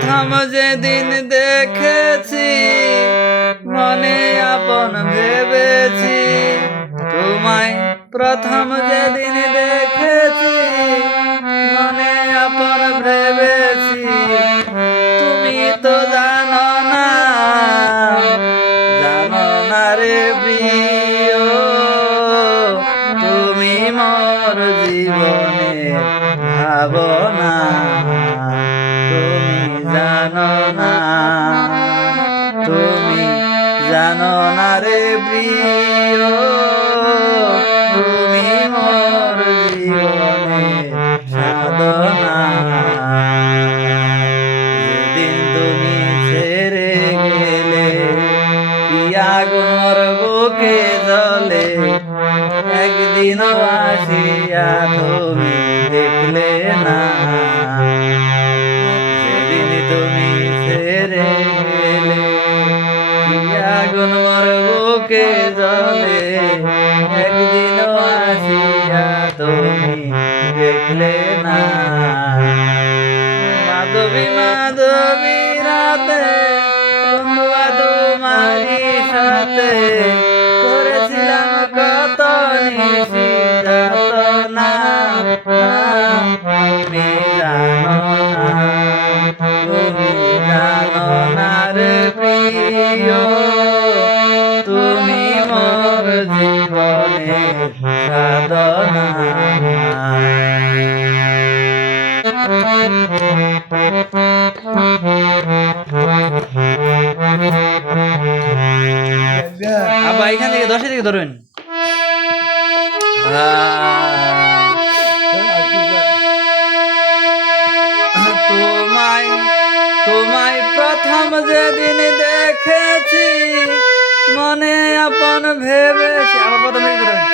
প্রথম যেদিন দেখেছি মনে আপন ভেবেছি তোমায়। প্রথম যেদিন দেখেছি মনে আপন ভেবেছি, তুমি তো জানো না, জানো না রে প্রিয়, তুমি মোর জীবনের ভাবনা, তুমি জানো না, তুমি জানো না রে প্রিয়, তুমি মোর জীবনের সাধনা। যেদিন তুমি ছেড়ে গেলে কি আগুন মোর বুকে জ্বলে, একদিনও আসিয়া তুমি দেখলে না। যেদিন তুমি ছেড়ে গেলে কি আগুন মোর বুকে জ্বলে, একদিনও আসিয়া তুমি দেখলে না। মাধবী মাধবী রাতে বন্ধুয়া তোমারই সাথে করেছিলাম কত নিশি যাতনা, তুমি জানো না, তুমি জানো না রে প্রিয়, তুমি মোর জীবনের সাধনা। আবার এখান থেকে 10 থেকে ধরবেন। তোমায় তোমায় প্রথম যেদিন দেখেছি মনে আপন ভেবেছি। আবার প্রথম থেকে ধরবেন।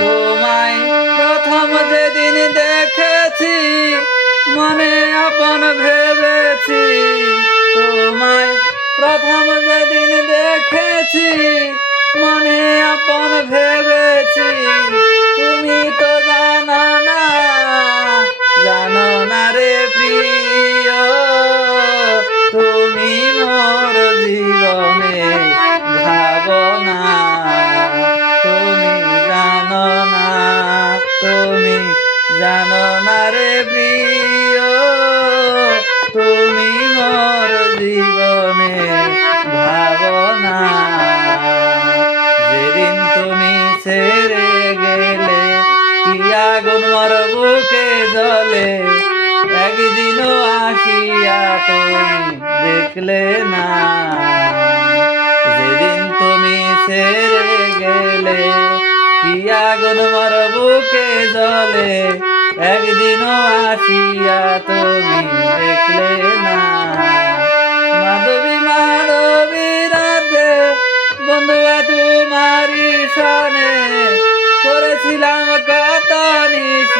তোমায় প্রথম যেদিন দেখেছি মনে আপন ভেবেছি, তোমায় প্রথম যেদিন দেখেছি মনে আপন ভেবেছি, তুমি তো জানো না, জানো না রে প্রিয়, তুমি মোর জীবনের ভাবনা, তুমি জানো না, তুমি জানো না রে প্রিয়, তুমি মোর জীবনের ভাবনা। যেদিন তুমি ছেড়ে গেলে কি আগুন মোর বুকে জ্বলে, একদিনও আসিয়া তুমি দেখলে না। যেদিন তুমি ছেড়ে গেলে কি আগুন মোর বুকে জ্বলে, একদিনও আসিয়া তুমি দেখলে না। মাধবী মাধবী রাতে বন্ধুয়া তোমারই সনে করেছিলাম কত নিশি